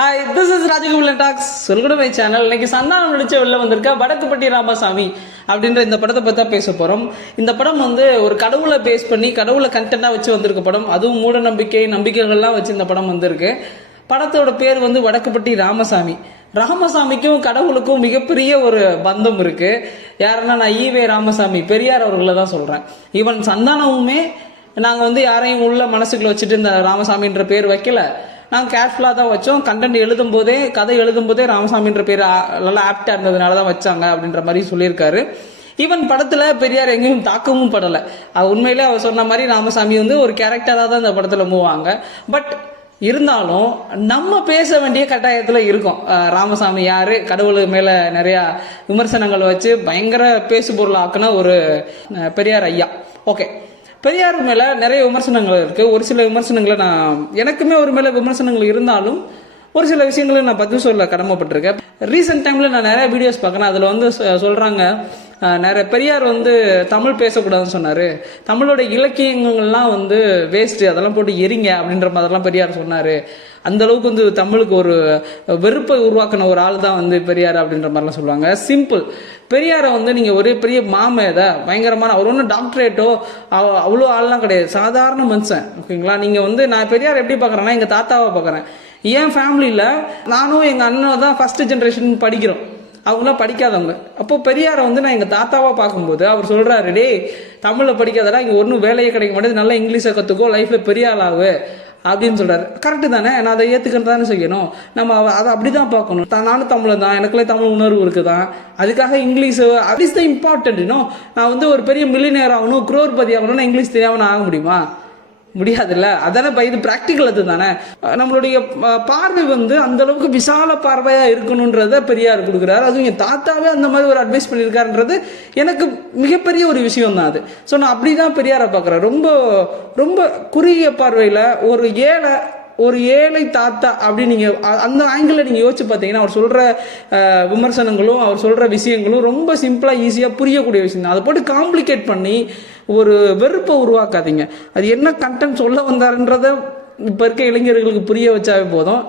Hi, this is Rajagopalan talks. சொல்லுங்க channel. இன்னைக்கு சந்தானம் நடிச்ச உள்ள வந்திருக்க வடக்குப்பட்டி ராமசாமி அப்படின்ற இந்த படத்தை பற்றி தான் பேச போகிறோம். இந்த படம் வந்து ஒரு கடவுளை பேஸ் பண்ணி கடவுளை கண்டென்ட்டாக வச்சு வந்திருக்க படம். அதுவும் மூட நம்பிக்கைகள்லாம் வச்சு இந்த படம் வந்திருக்கு. படத்தோட பேர் வந்து வடக்குப்பட்டி ராமசாமி. ராமசாமிக்கும் கடவுளுக்கும் மிகப்பெரிய ஒரு பந்தம் இருக்கு. யாருன்னா நான் ஈவே ராமசாமி பெரியார் அவர்களை தான் சொல்றேன். ஈவன் சந்தானமுமே நாங்கள் வந்து யாரையும் உள்ள மனசுக்குள்ள வச்சுட்டு இந்த ராமசாமின்ற பேர் வைக்கல. நாங்கள் கேர்ஃபுல்லாக தான் வச்சோம். கண்டென்ட் கதை எழுதும் போதே ராமசாமின்ற பேர் நல்லா ஆப்டா இருந்ததுனால தான் வச்சாங்க அப்படின்ற மாதிரி சொல்லியிருக்காரு. ஈவன் படத்துல பெரியார் எங்கேயும் தாக்கமும் படலை. உண்மையிலே அவர் சொன்ன மாதிரி ராமசாமி வந்து ஒரு கேரக்டராக தான் இந்த படத்துல மூவாங்க. பட் இருந்தாலும் நம்ம பேச வேண்டிய கட்டாயத்தில் இருக்கும். ராமசாமி யாரு, கடவுள் மேல நிறைய விமர்சனங்கள் வச்சு பயங்கர பேசு பொருள் ஆக்குன ஒரு பெரியார் ஐயா. ஓகே, பெரியார் மேல நிறைய விமர்சனங்கள் இருக்கு. ஒரு சில விமர்சனங்களை எனக்குமே ஒரு மேல விமர்சனங்கள் இருந்தாலும் ஒரு சில விஷயங்களை நான் பதிவு சொல்ல கடமைப்பட்டிருக்கேன். ரீசெண்ட் டைம்ல நான் நிறைய வீடியோஸ் பார்க்கறேன். அதுல வந்து சொல்றாங்க நிறைய பெரியார் வந்து தமிழ் பேசக்கூடாதுன்னு சொன்னாரு, தமிழோட இலக்கியங்கள்லாம் வந்து வேஸ்ட், அதெல்லாம் போட்டு எரிங்க அப்படின்ற மாதிரிலாம் பெரியார் சொன்னாரு. அந்த அளவுக்கு வந்து தமிழுக்கு ஒரு வெறுப்பை உருவாக்கின ஒரு ஆள் தான் வந்து பெரியார் அப்படின்ற மாதிரிலாம் சொல்லுவாங்க. சிம்பிள், பெரியாரை வந்து நீங்க ஒரே பெரிய மாமேதை பயங்கரமான அவர் ஒன்றும் டாக்டரேட்டோ அவ்வளோ ஆள்லாம் கிடையாது, சாதாரண மனுஷன். ஓகேங்களா? நீங்க வந்து நான் பெரியார் எப்படி பாக்குறேன்னா எங்க தாத்தாவை பாக்குறேன். என் ஃபேமிலியில நானும் எங்க அண்ணனும் தான் ஃபர்ஸ்ட் ஜென்ரேஷன் படிக்கிறோம், அவங்களாம் படிக்காதவங்க. அப்போ பெரியாரை வந்து நான் எங்க தாத்தாவா பார்க்கும்போது அவர் சொல்றாரு, டே தமிழ்ல படிக்காதடா, இங்க ஒன்றும் வேலையே கிடைக்க மாட்டேது, நல்லா இங்கிலீஷை கத்துக்கோ, லைஃப்ல பெரிய ஆளாவு அப்படின்னு சொல்றாரு. கரெக்டு தானே, நான் அதை ஏத்துக்கிறது தானே செய்யணும். நம்ம அதை அப்படிதான் பார்க்கணும். நானும் தமிழ் தான், எனக்குள்ளே தமிழ் உணர்வு இருக்குதான், அதுக்காக இங்கிலீஷ் அட்லீஸ்ட் தான் இம்பார்ட்டன்ட். நான் வந்து ஒரு பெரிய மில்லியனர் ஆகணும், குரோர்பதி ஆகணும்னா இங்கிலீஷ் தெரியாம நான் ஆக முடியுமா? முடியாதுல்ல. அதானே இது பிராக்டிக்கல். அது தானே நம்மளுடைய பார்வை வந்து அந்த அளவுக்கு விசால பார்வையா இருக்கணும்ன்றத பெரியார் கொடுக்குறாரு. அதுவும் என் தாத்தாவே அந்த மாதிரி ஒரு அட்வைஸ் பண்ணியிருக்காருன்றது எனக்கு மிகப்பெரிய ஒரு விஷயம் தான் அது. ஸோ நான் அப்படிதான் பெரியாரை பார்க்குறேன். ரொம்ப ரொம்ப குறுகிய பார்வையில் ஒரு ஏழை தாத்தா அப்படி நீங்க அந்த ஆங்கிள் நீங்க யோசிச்சு பார்த்தீங்கன்னா அவர் சொல்ற விமர்சனங்களும் அவர் சொல்ற விஷயங்களும் ரொம்ப சிம்பிளா ஈஸியா புரியக்கூடிய விஷயம் தான். அதை போட்டு காம்ப்ளிகேட் பண்ணி ஒரு வெறுப்பை உருவாக்காதீங்க. அது என்ன கண்டென்ட் சொல்ல வந்தாருன்றத இப்ப இருக்க இளைஞர்களுக்கு புரிய வச்சாவே போதும்.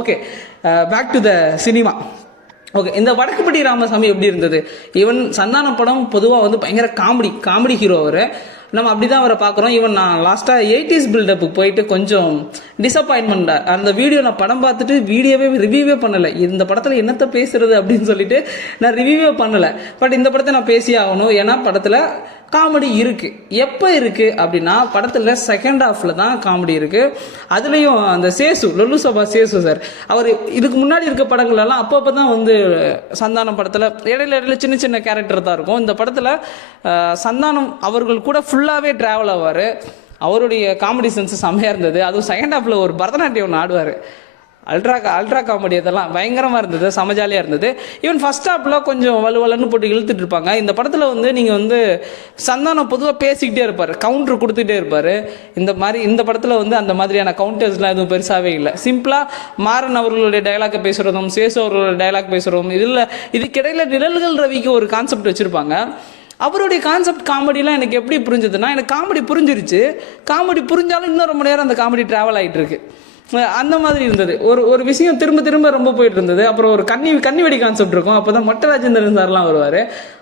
Okay, back to the cinema. Okay, இந்த வடக்குப்பட்டி ராமசாமி எப்படி இருந்தது? ஈவன் சந்தான படம் பொதுவாக வந்து பயங்கர காமெடி ஹீரோ அவரு. நம்ம அப்படிதான் அவரை பார்க்குறோம். ஈவன் நான் லாஸ்ட்டாக 80s பில்டப்புக்கு போயிட்டு கொஞ்சம் டிசப்பாயின்மெண்டா அந்த வீடியோ நான் படம் பார்த்துட்டு ரிவ்யூவே பண்ணலை. இந்த படத்தில் என்னத்தை பேசுறது அப்படின்னு சொல்லிட்டு நான் ரிவ்யூவே பண்ணலை. பட் இந்த படத்தை நான் பேசி ஆகணும். ஏன்னா படத்தில் காமெடி இருக்கு. எப்போ இருக்கு அப்படின்னா படத்தில் செகண்ட் ஹாஃப்ல தான் காமெடி இருக்கு. அதுலேயும் அந்த லொல்லு சபா சேசு சார், அவர் இதுக்கு முன்னாடி இருக்க படங்கள் எல்லாம் அப்பப்போ தான் வந்து சந்தானம் படத்தில் இடையில சின்ன சின்ன கேரக்டர் தான் இருக்கும். இந்த படத்தில் சந்தானம் அவர்கள் கூட ஃபுல்லாகவே டிராவல் ஆவார். அவருடைய காமெடி சென்ஸ் செம்மையாக இருந்தது. அதுவும் செகண்ட் ஹாஃப்ல ஒரு பரதநாட்டியம் ஒன்று ஆடுவார். அல்ட்ரா காமெடி அதெல்லாம் பயங்கரமாக இருந்தது, சமஜாலியாக இருந்தது. ஈவன் ஃபர்ஸ்ட் ஹாஃப்ல கொஞ்சம் வலுவலன்னு போட்டு இழுத்துட்டு இருப்பாங்க. இந்த படத்தில் வந்து நீங்கள் வந்து சந்தானம் பொதுவாக பேசிக்கிட்டே இருப்பார், கவுண்டர் கொடுத்துட்டே இருப்பார். இந்த படத்தில் வந்து அந்த மாதிரியான கவுண்டர்ஸ்லாம் எதுவும் பெருசாகவே இல்லை. சிம்பிளாக மாறன் அவர்களுடைய டைலாக் பேசுகிறதும் சேசு அவர்களுடைய டைலாக் பேசுகிறதும் இதுக்கிடையில் நிழல்கள் ரவிக்கு ஒரு கான்செப்ட் வச்சுருப்பாங்க. அவருடைய கான்செப்ட் காமெடிலாம் எனக்கு எப்படி புரிஞ்சதுன்னா, எனக்கு காமெடி புரிஞ்சிருச்சு. காமெடி புரிஞ்சாலும் இன்னும் ரொம்ப நேரம் அந்த காமெடி ட்ராவல் ஆகிட்டு இருக்கு. அந்த மாதிரி இருந்தது. ஒரு விஷயம் திரும்ப ரொம்ப போயிட்டு இருந்தது. அப்புறம் ஒரு கன்னிவெடி கான்செப்ட் இருக்கும். அப்போதான் மொட்டை ராஜேந்திரன் சார்லாம் வருவார்.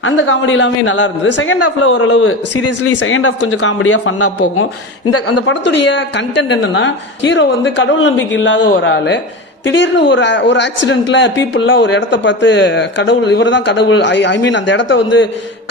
அந்த காமெடி எல்லாமே நல்லா இருந்தது. செகண்ட் ஹாஃப்ல ஓரளவு சீரியஸ்லி செகண்ட் ஹாஃப் கொஞ்சம் காமெடியா ஃபன்னா போகும். அந்த படத்துடைய கண்டென்ட் என்னன்னா, ஹீரோ வந்து கடவுள் நம்பிக்கை இல்லாத ஒரு ஆளு திடீர்னு ஒரு ஆக்சிடென்ட்ல பீப்புள்லாம் ஒரு இடத்த பார்த்து இவர் தான் கடவுள், ஐ மீன் அந்த இடத்த வந்து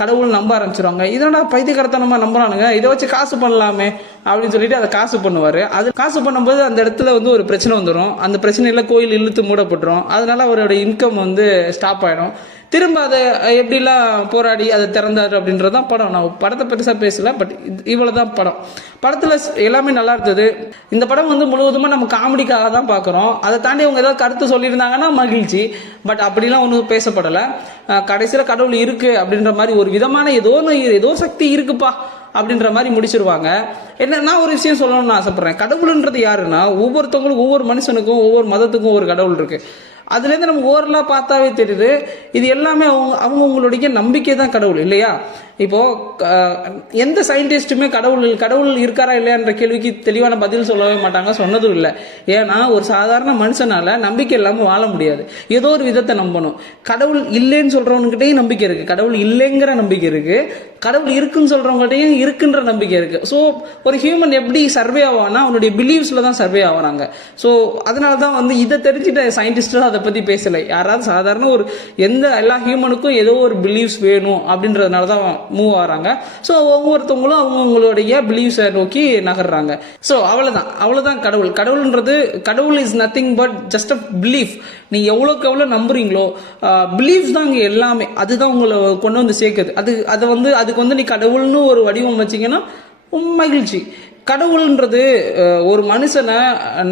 கடவுள் நம்ப ஆரம்பிச்சிருவாங்க. இதோட பைத்தியக்காரத்தனமா நம்புறானுங்க, இதை வச்சு காசு பண்ணலாமே அப்படின்னு சொல்லிட்டு அதை காசு பண்ணுவாரு. அது காசு பண்ணும்போது அந்த இடத்துல வந்து ஒரு பிரச்சனை வந்துடும். அந்த பிரச்சனையில கோயில் இழுத்து மூடப்பட்டுரும். அதனால அவரோட இன்கம் வந்து ஸ்டாப் ஆயிடும். திரும்ப அதை எப்படிலாம் போராடி அதை திறந்தாரு அப்படின்றதான் படம். நான் படத்தை பெருசாக பேசல, பட் இவ்வளவுதான் படம். படத்தில் எல்லாமே நல்லா இருந்தது. இந்த படம் வந்து முழுவதுமாக நம்ம காமெடிக்காக தான் பார்க்குறோம். அதை தாண்டி அவங்க ஏதாவது கருத்து சொல்லியிருந்தாங்கன்னா மகிழ்ச்சி. பட் அப்படிலாம் ஒன்றும் பேசப்படலை. கடைசியில் கடவுள் இருக்கு அப்படின்ற மாதிரி ஒரு விதமான ஏதோ சக்தி இருக்குப்பா அப்படின்ற மாதிரி முடிச்சிருவாங்க. நான் ஒரு விஷயம் சொல்லணும்னு ஆசைப்படுறேன். கடவுள்ன்றது யாருன்னா, ஒவ்வொருத்தவங்களுக்கும் ஒவ்வொரு மனுஷனுக்கும் ஒவ்வொரு மதத்துக்கும் ஒரு கடவுள் இருக்கு. அதுலேருந்து நம்ம ஓரலாக பார்த்தாவே தெரியுது இது எல்லாமே அவங்களுடைய நம்பிக்கை தான் கடவுள் இல்லையா? எந்த சயின்டிஸ்ட்டுமே கடவுள் இருக்காரா இல்லையான்ற கேள்விக்கு தெளிவான பதில் சொல்லவே மாட்டாங்க, சொன்னதும் இல்லை. ஏன்னா ஒரு சாதாரண மனுஷனால நம்பிக்கை இல்லாமல் வாழ முடியாது. ஏதோ ஒரு விதத்தை நம்பணும். கடவுள் இல்லைன்னு சொல்றவங்ககிட்டையும் நம்பிக்கை இருக்கு, கடவுள் இல்லைங்கிற நம்பிக்கை இருக்கு, கடவுள் இருக்குன்னு சொல்றவங்ககிட்டையும் இருக்குன்ற நம்பிக்கை இருக்கு. ஸோ ஒரு ஹியூமன் எப்படி சர்வே ஆவான்னா அவனுடைய பிலீவ்ஸ்ல தான் சர்வே ஆகிறாங்க. ஸோ அதனால தான் இதை தெரிஞ்சுட்ட சயின்டிஸ்டும் அதை பத்தி பேசலை. யாராவது சாதாரண எல்லா ஹியூமனுக்கும் ஏதோ ஒரு பிலீவ்ஸ் வேணும் அப்படின்றதுனால தான் மூவ் ஆகிறாங்க. ஸோ ஒவ்வொருத்தவங்களும் அவங்களுடைய பிலீவ்ஸை நோக்கி நகர்றாங்க. ஸோ அவ்வளவுதான் கடவுள் is nothing but just a belief. நீங்க எவ்வளோக்கு எவ்வளோ நம்புறீங்களோ பிலீஃப்ஸ் தான் இங்கே எல்லாமே. அதுதான் உங்களை கொண்டு வந்து சேர்க்குது. அதுக்கு நீ கடவுள்னு ஒரு வடிவம் வச்சீங்கன்னா மகிழ்ச்சி. கடவுள்ன்றது ஒரு மனுஷனை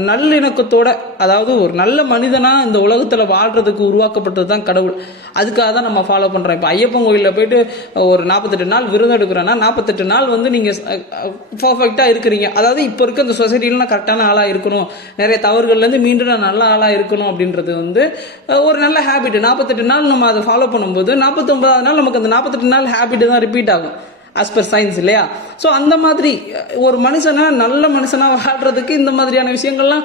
நல்லிணக்கத்தோட, அதாவது ஒரு நல்ல மனிதனா இந்த உலகத்துல வாழ்றதுக்கு உருவாக்கப்பட்டது தான் கடவுள். அதுக்காக தான் நம்ம ஃபாலோ பண்றோம். இப்போ ஐயப்பன் கோயிலில் போயிட்டு ஒரு 48 நாள் விரதம் எடுக்கிறோன்னா 48 நாள் நீங்க பர்ஃபெக்டா இருக்கிறீங்க. அதாவது இப்போ இருக்க இந்த சொசைட்டில நான் கரெக்டான ஆளா இருக்கணும், நிறைய தவறுகள்லேருந்து மீண்டும் நான் நல்ல ஆளா இருக்கணும் அப்படின்றது ஒரு நல்ல ஹேபிட். 48 நாள் நம்ம அதை ஃபாலோ பண்ணும்போது 49வது நாள் நமக்கு அந்த 48 நாள் ஹேபிட் தான் ரிப்பீட் ஆகும் as per science இல்லையா? ஸோ அந்த மாதிரி ஒரு மனுஷனா நல்ல மனுஷனா வாழ்றதுக்கு இந்த மாதிரியான விஷயங்கள்லாம்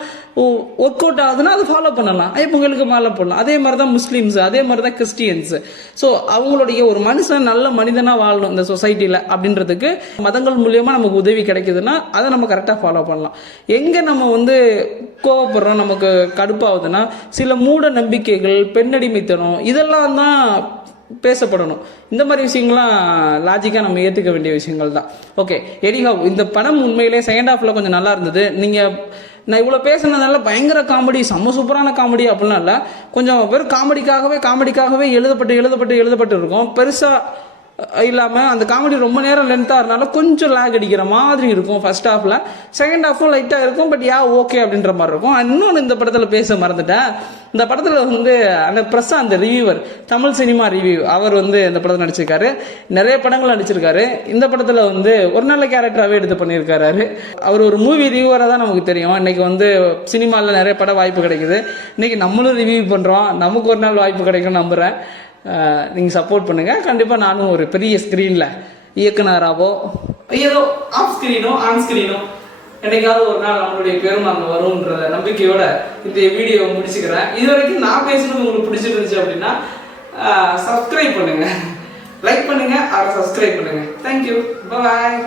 ஒர்க் அவுட் ஆகுதுன்னா அதை ஃபாலோ பண்ணலாம். ஐயப்பங்களுக்கு மாலை போடலாம். அதே மாதிரி தான் முஸ்லீம்ஸ், அதே மாதிரி தான் கிறிஸ்டியன்ஸ். ஸோ அவங்களுடைய ஒரு மனுஷன் நல்ல மனிதனா வாழணும் இந்த சொசைட்டியில் அப்படின்றதுக்கு மதங்கள் மூலியமா நமக்கு உதவி கிடைக்குதுன்னா அதை நம்ம கரெக்டாக ஃபாலோ பண்ணலாம். எங்கே நம்ம கோவப்படுறோம், நமக்கு கடுப்பாகுதுன்னா சில மூட நம்பிக்கைகள், பெண்ணடிமைத்தனம், இதெல்லாம் தான் பேசப்படணும். இந்த மாதிரி விஷயங்கள்லாம் லாஜிக்காக நம்ம ஏற்றுக்க வேண்டிய விஷயங்கள் தான். ஓகே, எனிஹவ் இந்த படம் உண்மையிலே செகண்ட் ஹாஃப்ல கொஞ்சம் நல்லா இருந்தது. நான் இவ்வளோ பேசுனதுனால பயங்கர காமெடி, செம்ம சூப்பரான காமெடி அப்படிலாம் இல்லை. கொஞ்சம் வெறும் காமெடிக்காகவே எழுதப்பட்டு இருக்கும். பெருசாக இல்லாமல் அந்த காமெடி ரொம்ப நேரம் லென்த்தாக இருந்தாலும் கொஞ்சம் லேக் அடிக்கிற மாதிரி இருக்கும் ஃபர்ஸ்ட் ஹாஃபில். செகண்ட் ஹாஃபும் லைட்டாக இருக்கும், பட் ஓகே அப்படின்ற மாதிரி இருக்கும். இன்னொன்று இந்த படத்தில் பேச மறந்துட்டேன். இந்த படத்தில் அந்த Prashanth reviewer, Tamil cinema review, அவர் இந்த படத்தில் நடிச்சிருக்காரு. நிறைய படங்கள் நடிச்சிருக்காரு. இந்த படத்தில் ஒரு நல்ல கேரக்டராகவே எடுத்து பண்ணியிருக்காரு. அவர் ஒரு மூவி ரிவ்யூவராக தான் நமக்கு தெரியும். இன்னைக்கு சினிமாவில் நிறைய பட வாய்ப்பு கிடைக்குது. இன்னைக்கு நம்மளும் ரிவ்யூ பண்ணுறோம், நமக்கு ஒரு நாள் வாய்ப்பு கிடைக்கும்னு நம்புகிறேன். நீங்கள் சப்போர்ட் பண்ணுங்கள். கண்டிப்பாக நானும் ஒரு பெரிய ஸ்க்ரீனில் இயக்குனராகவோ ஏதோ ஆஃப் ஸ்க்ரீனோ ஆன் ஸ்க்ரீனோ என்னைக்காவது ஒரு நாள் நம்மளுடைய பேரும் அங்கே வரும்ன்ற நம்பிக்கையோட இந்த வீடியோவை முடிச்சுக்கிறேன். இது வரைக்கும் நான் பேசுறது உங்களுக்கு பிடிச்சிருந்துச்சு அப்படின்னா சப்ஸ்கிரைப் பண்ணுங்கள், லைக் பண்ணுங்கள், அதை சப்ஸ்கிரைப் பண்ணுங்கள். தேங்க்யூ, பாய்.